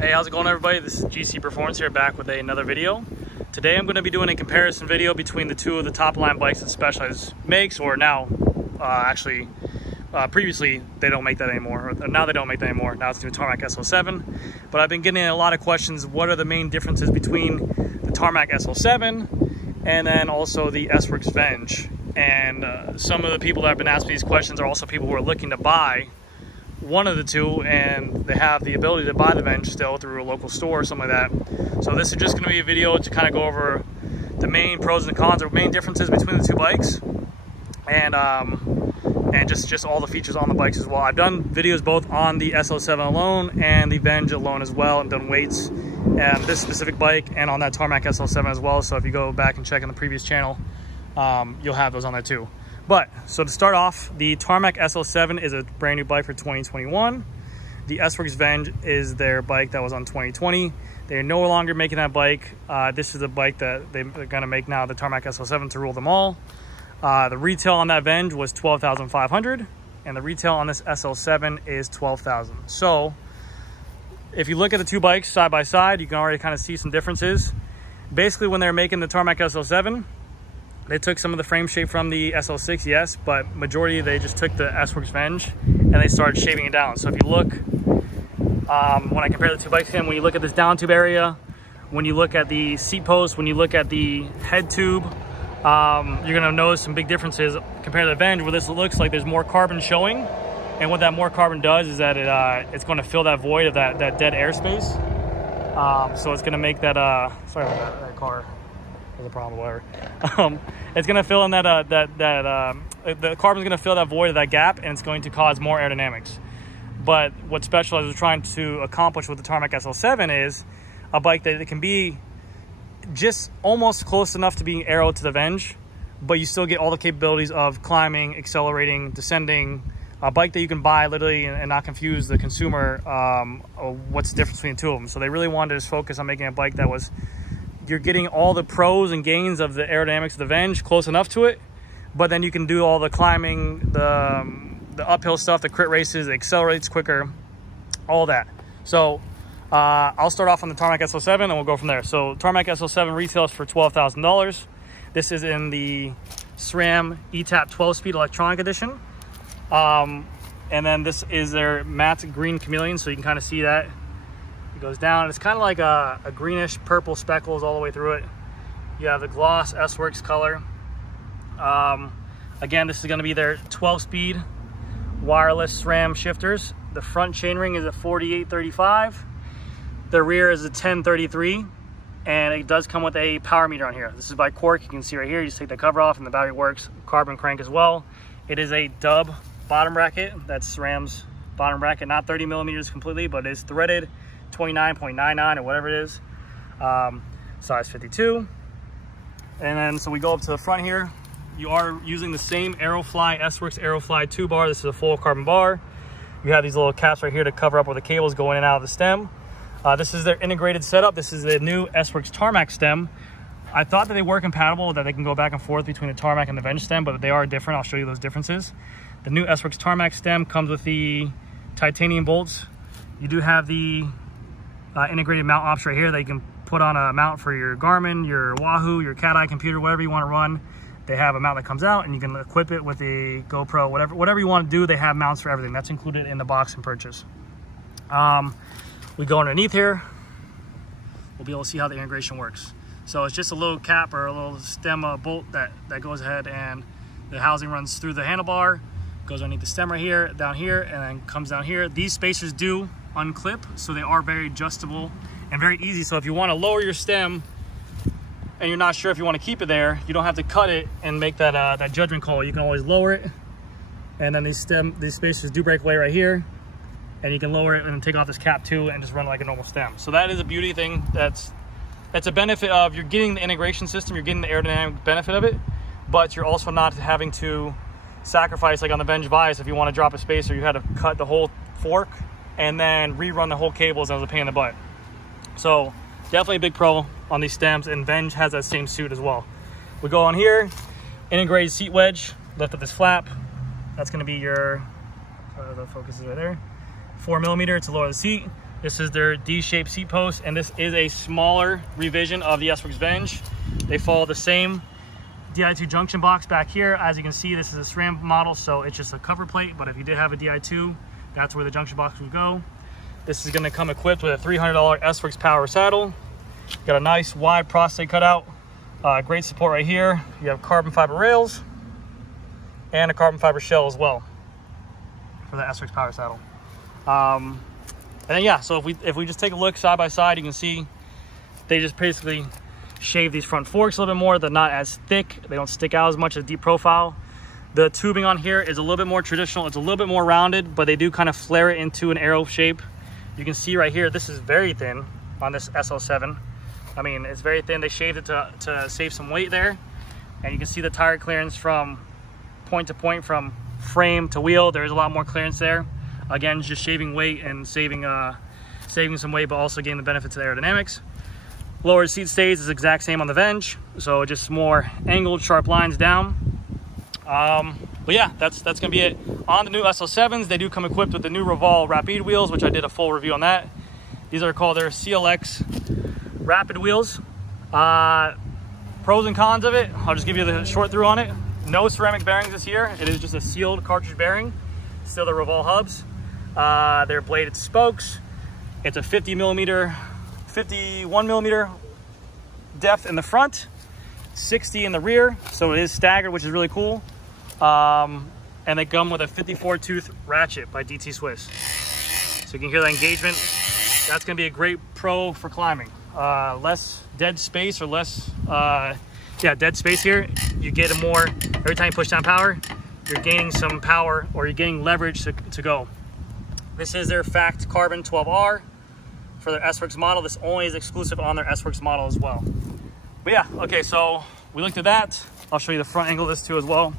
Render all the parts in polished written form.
Hey, how's it going, everybody? This is GC Performance here, back with another video. Today I'm going to be doing a comparison video between the two of the top line bikes that Specialized makes, or now previously they don't make that anymore, or now they don't make that anymore. Now it's the Tarmac SL7. But I've been getting a lot of questions. What are the main differences between the Tarmac SL7 and then also the S-Works Venge? And some of the people that have been asking these questions are also people who are looking to buy one of the two, and they have the ability to buy the Venge still through a local store or something like that. So this is just going to be a video to kind of go over the main pros and cons, or main differences between the two bikes, and just all the features on the bikes as well. I've done videos both on the SL7 alone and the Venge alone as well, and done weights and this specific bike and on that Tarmac SL7 as well. So if you go back and check on the previous channel, you'll have those on there too. But, so to start off, the Tarmac SL7 is a brand new bike for 2021. The S-Works Venge is their bike that was on 2020. They're no longer making that bike. This is the bike that they're gonna make now, the Tarmac SL7, to rule them all. The retail on that Venge was $12,500, and the retail on this SL7 is $12,000. So, if you look at the two bikes side by side, you can already kind of see some differences. Basically, when they're making the Tarmac SL7, they took some of the frame shape from the SL6, yes, but majority they just took the S-Works Venge and they started shaving it down. So if you look, when I compare the two bikes again, when you look at this down tube area, when you look at the seat post, when you look at the head tube, you're gonna notice some big differences compared to the Venge, where this looks like there's more carbon showing. And what that more carbon does is that it's gonna fill that void of that dead airspace. So it's gonna make that, sorry about that car. A problem, whatever. It's going to fill in the carbon's going to fill that void of that gap, and it's going to cause more aerodynamics. But what Specialized is trying to accomplish with the Tarmac SL7 is a bike that it can be just almost close enough to being aero to the Venge, but you still get all the capabilities of climbing, accelerating, descending. A bike that you can buy literally and not confuse the consumer what's the difference between the two of them. So they really wanted to just focus on making a bike that was, you're getting all the pros and gains of the aerodynamics of the Venge close enough to it, but then you can do all the climbing, the uphill stuff, the crit races, it accelerates quicker, all that. So I'll start off on the Tarmac SL7 and we'll go from there. So Tarmac SL7 retails for $12,000. This is in the SRAM ETAP 12-speed electronic edition. And then this is their matte green chameleon, so you can kind of see that. Goes down. It's kind of like a greenish purple speckles all the way through it. You have the gloss S-Works color. Again, this is going to be their 12-speed wireless SRAM shifters. The front chainring is a 4835. The rear is a 1033, and it does come with a power meter on here. This is by Quark. You can see right here. You just take the cover off and the battery works. Carbon crank as well. It is a dub bottom bracket. That's SRAM's bottom bracket, not 30 millimeters completely, but it's threaded 29.99 or whatever it is, size 52. And then so we go up to the front here. You are using the same Aerofly, S-Works Aerofly 2 bar. This is a full carbon bar. You have these little caps right here to cover up where the cables go in and out of the stem. This is their integrated setup. This is the new S-Works Tarmac stem. I thought that they were compatible, that they can go back and forth between the Tarmac and the Venge stem, but they are different. I'll show you those differences. The new S-Works Tarmac stem comes with the titanium bolts. You do have the integrated mount option right here that you can put on a mount for your Garmin, your Wahoo, your Cat-Eye computer, whatever you want to run. They have a mount that comes out and you can equip it with a GoPro, whatever you want to do. They have mounts for everything. That's included in the box and purchase. We go underneath here. We'll be able to see how the integration works. So it's just a little cap or a little stem bolt that goes ahead, and the housing runs through the handlebar, goes underneath the stem right here, down here, and then comes down here. These spacers do unclip, so they are very adjustable and very easy. So if you want to lower your stem and you're not sure if you want to keep it there, you don't have to cut it and make that judgment call. You can always lower it, and then these spacers do break away right here, and you can lower it and then take off this cap too and just run it like a normal stem. So that is a beauty thing. That's a benefit of, you're getting the integration system, you're getting the aerodynamic benefit of it, but you're also not having to sacrifice, like on the Venge Vice, if you want to drop a spacer, you had to cut the whole fork and then rerun the whole cables, and it was a pain in the butt. So definitely a big pro on these stems, and Venge has that same suit as well. We go on here, integrated seat wedge, lift up this flap. That's going to be your, sorry, the focus is right there, 4mm to lower the seat. This is their D-shaped seat post, and this is a smaller revision of the S-Works Venge. They follow the same Di2 junction box back here. As you can see, this is a SRAM model, so it's just a cover plate, but if you did have a Di2, that's where the junction box would go. This is gonna come equipped with a $300 S-Works power saddle. Got a nice wide prostate cutout. Great support right here. You have carbon fiber rails and a carbon fiber shell as well for the S-Works power saddle. And then yeah, so if we just take a look side by side, you can see they just basically shave these front forks a little bit more. They're not as thick. They don't stick out as much as deep profile. The tubing on here is a little bit more traditional. It's a little bit more rounded, but they do kind of flare it into an arrow shape. You can see right here, this is very thin on this SL7. I mean, it's very thin. They shaved it to save some weight there. And you can see the tire clearance from point to point, from frame to wheel. There's a lot more clearance there. Again, just shaving weight and saving some weight, but also getting the benefits of the aerodynamics. Lower seat stays is the exact same on the Venge, so just more angled, sharp lines down. But yeah, that's gonna be it on the new SL7s. They do come equipped with the new Revolve Rapide wheels, which I did a full review on that. These are called their CLX Rapid wheels. Pros and cons of it, I'll just give you the short through on it. No ceramic bearings this year. It is just a sealed cartridge bearing. Still the Revolve hubs. They're bladed spokes. It's a 51 millimeter depth in the front, 60 in the rear, so it is staggered, which is really cool. And they come with a 54 tooth ratchet by DT Swiss, so you can hear that engagement. That's going to be a great pro for climbing. Less dead space, or less dead space here. You get a more, every time you push down power, you're gaining some power, or you're getting leverage to go. This is their Fact Carbon 12R for their S-Works model. This only is exclusive on their S-Works model as well. But yeah, okay, so we looked at that. I'll show you the front angle of this too as well.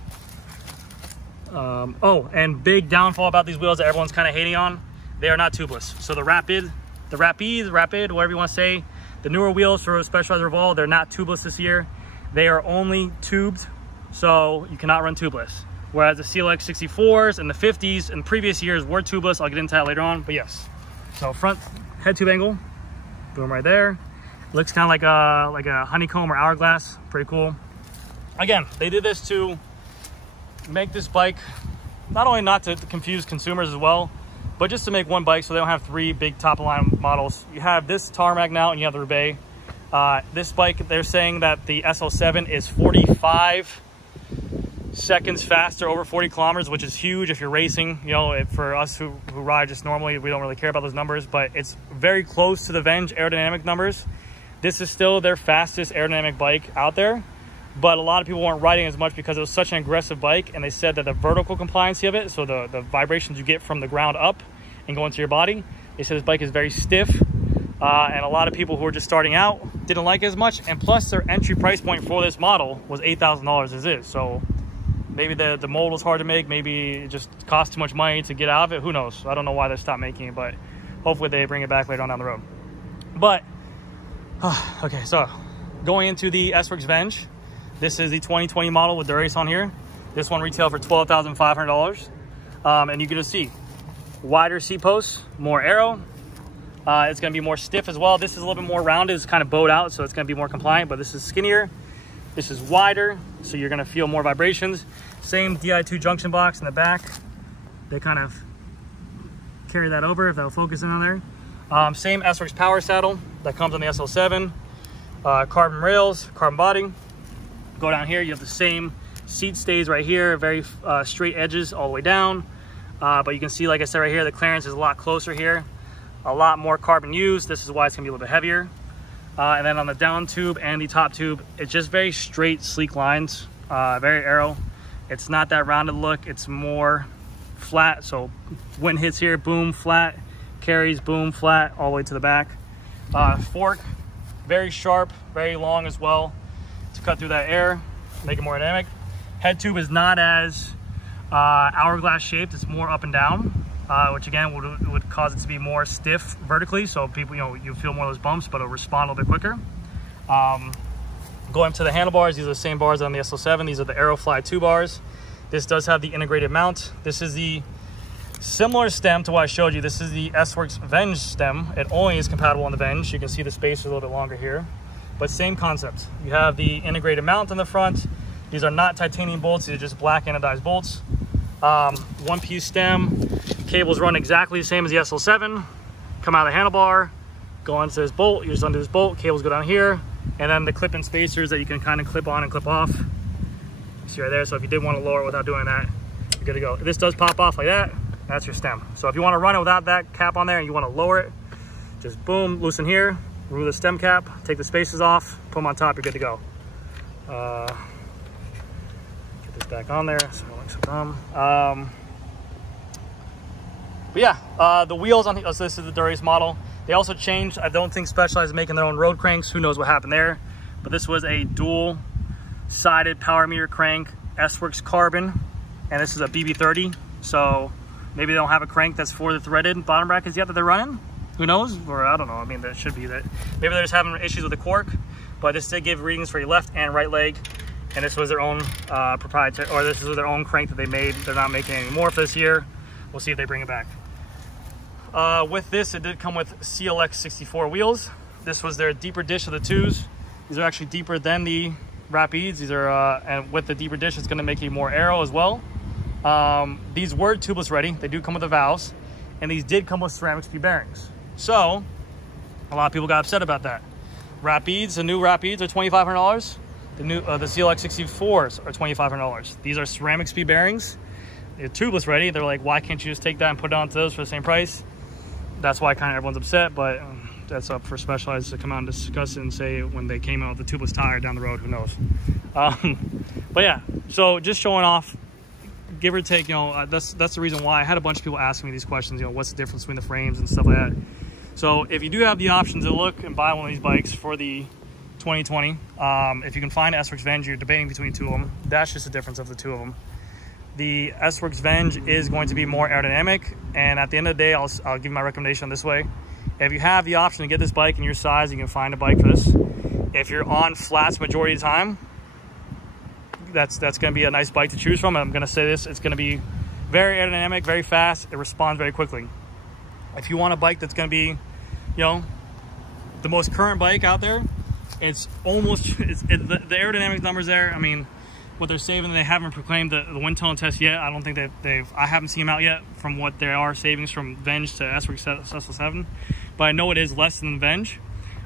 Oh, and big downfall about these wheels that everyone's kind of hating on, they are not tubeless. So the Rapid, whatever you want to say, the newer wheels for Specialized Revolve, they're not tubeless this year. They are only tubed, so you cannot run tubeless. Whereas the CLX 64s and the 50s in previous years were tubeless. I'll get into that later on, but yes. So front head tube angle, boom, right there. Looks kind of like a honeycomb or hourglass, pretty cool. Again, they did this to make this bike, not only not to confuse consumers as well, but just to make one bike so they don't have three big top of line models. You have this Tarmac now and you have the Roubaix. This bike, they're saying that the SL7 is 45 seconds faster over 40 kilometers, which is huge if you're racing. You know, for us who ride just normally, we don't really care about those numbers, but it's very close to the Venge aerodynamic numbers. This is still their fastest aerodynamic bike out there, but a lot of people weren't riding as much because it was such an aggressive bike, and they said that the vertical compliancy of it, so the vibrations you get from the ground up and go into your body, they said this bike is very stiff, and a lot of people who were just starting out didn't like it as much, and plus their entry price point for this model was $8,000 as is. So maybe the mold was hard to make, maybe it just cost too much money to get out of it, who knows. I don't know why they stopped making it, but hopefully they bring it back later on down the road. But okay, so going into the S-Works Venge, this is the 2020 model with the race on here. This one retailed for $12,500, and you can just see wider seat posts, more aero. It's going to be more stiff as well. This is a little bit more rounded, it's kind of bowed out, so it's going to be more compliant, but this is skinnier. This is wider, so you're going to feel more vibrations. Same Di2 junction box in the back. They kind of carry that over if that'll focus in on there. Same S-Works power saddle that comes on the SL7. Carbon rails, carbon body. Go down here, you have the same seat stays right here, very straight edges all the way down. But you can see, like I said right here, the clearance is a lot closer here. A lot more carbon used. This is why it's going to be a little bit heavier. And then on the down tube and the top tube, it's just very straight, sleek lines, very aero. It's not that rounded look, it's more flat. So wind hits here, boom, flat, carries, boom, flat, all the way to the back. Fork, very sharp, very long as well to cut through that air, make it more dynamic. Head tube is not as hourglass shaped, it's more up and down. Which again would cause it to be more stiff vertically, so people, you feel more of those bumps, but it'll respond a little bit quicker. Going to the handlebars, these are the same bars on the SL7. These are the Aerofly 2 bars. This does have the integrated mount. This is the Similar stem to what I showed you. This is the S-Works Venge stem. It only is compatible on the Venge. You can see the space is a little bit longer here, but same concept. You have the integrated mount on the front. These are not titanium bolts. These are just black anodized bolts. One-piece stem. Cables run exactly the same as the SL7. Come out of the handlebar, go onto this bolt. You just undo this bolt. Cables go down here, and then the clip-in spacers that you can kind of clip on and clip off. See right there. So if you did want to lower it without doing that, you're good to go. If this does pop off like that, that's your stem. So if you want to run it without that cap on there and you want to lower it, just boom, loosen here, remove the stem cap, take the spacers off, put them on top, you're good to go. Get this back on there so it looks dumb. But yeah, the wheels on so this is the Durace model. They also changed. I don't think Specialized is making their own road cranks. Who knows what happened there? But this was a dual-sided power meter crank, S-Works carbon, and this is a BB30. So maybe they don't have a crank that's for the threaded bottom brackets yet that they're running. Who knows? Or I don't know. I mean, that should be that. Maybe they're just having issues with the cork. But this did give readings for your left and right leg. And this was their own proprietary, or this is their own crank that they made. They're not making any more for this year. We'll see if they bring it back. With this, it did come with CLX64 wheels. This was their deeper dish of the twos. These are actually deeper than the Rapides. These are, and with the deeper dish, it's going to make you more aero as well. These were tubeless ready. They do come with the valves, and these did come with ceramic speed bearings. So a lot of people got upset about that. Rapides, the new Rapides are $2,500. The new the CLX64s are $2,500. These are ceramic speed bearings. They're tubeless ready. They're like, why can't you just take that and put it onto those for the same price? That's why kind of everyone's upset, but that's up for Specialized to come out and discuss it and say when they came out with the tubeless tire down the road, who knows. But yeah, so just showing off, give or take, you know, that's the reason why I had a bunch of people asking me these questions, you know, what's the difference between the frames and stuff like that. So if you do have the option to look and buy one of these bikes for the 2020, if you can find S-Works Venge, you're debating between two of them. That's just the difference of the two of them. The S-Works Venge is going to be more aerodynamic, and at the end of the day, I'll give you my recommendation this way. If you have the option to get this bike in your size, you can find a bike for this. If you're on flats majority of the time, that's going to be a nice bike to choose from. And I'm going to say this, it's going to be very aerodynamic, very fast. It responds very quickly. If you want a bike that's going to be, you know, the most current bike out there, it's almost, the aerodynamic numbers there, I mean, what they're saving, they haven't proclaimed the wind tunnel test yet. I don't think I haven't seen them out yet from what there are savings from Venge to S-Works SL7. But I know it is less than Venge.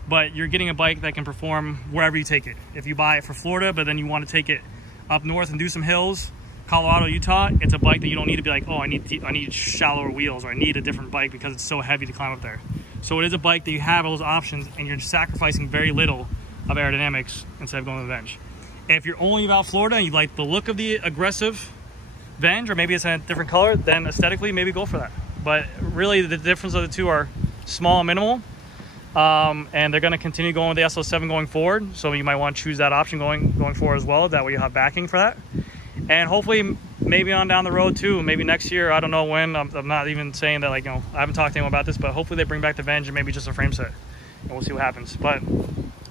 But you're getting a bike that can perform wherever you take it. If you buy it for Florida, but then you want to take it up north and do some hills, Colorado, Utah, it's a bike that you don't need to be like, oh, I need shallower wheels, or I need a different bike because it's so heavy to climb up there. So it is a bike that you have all those options, and you're sacrificing very little of aerodynamics instead of going to the Venge. If you're only about Florida and you like the look of the aggressive Venge, or maybe it's in a different color, then aesthetically, maybe go for that. But really, the difference of the two are small and minimal. And they're going to continue going with the SL7 going forward. So you might want to choose that option going forward as well. That way you have backing for that. And hopefully, maybe on down the road too, maybe next year, I don't know when. I'm not even saying that, like, you know, I haven't talked to anyone about this, but hopefully they bring back the Venge and maybe just a frame set. And we'll see what happens. But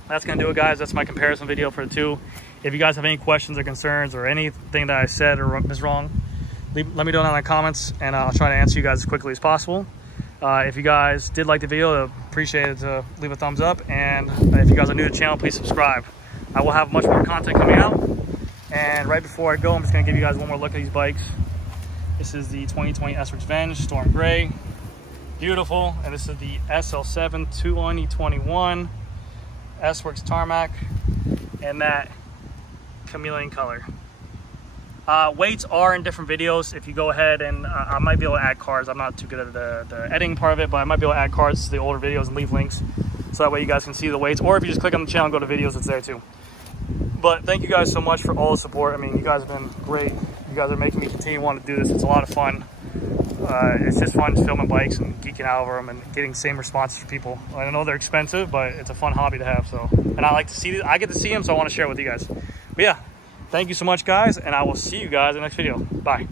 that's going to do it, guys. That's my comparison video for the two. If you guys have any questions or concerns or anything that I said or is wrong, let me know down in the comments, and I'll try to answer you guys as quickly as possible. If you guys did like the video, I'd appreciate it to leave a thumbs up. And if you guys are new to the channel, please subscribe. I will have much more content coming out. And right before I go, I'm just going to give you guys one more look at these bikes. This is the 2020 S-Works Venge Storm Gray. Beautiful. And this is the SL7 2021 S-Works Tarmac. And that chameleon color. Weights are in different videos. If you go ahead and I might be able to add cards. I'm not too good at the editing part of it, but I might be able to add cards to the older videos and leave links so that way you guys can see the weights. Or if you just click on the channel and go to videos, it's there too. But thank you guys so much for all the support. I mean, you guys have been great. You guys are making me continue wanting to do this. It's a lot of fun. It's just fun just filming bikes and geeking out over them and getting the same responses from people. I know they're expensive, but it's a fun hobby to have. So, and I like to see these. I get to see them, so I want to share it with you guys. But yeah, thank you so much, guys, and I will see you guys in the next video. Bye.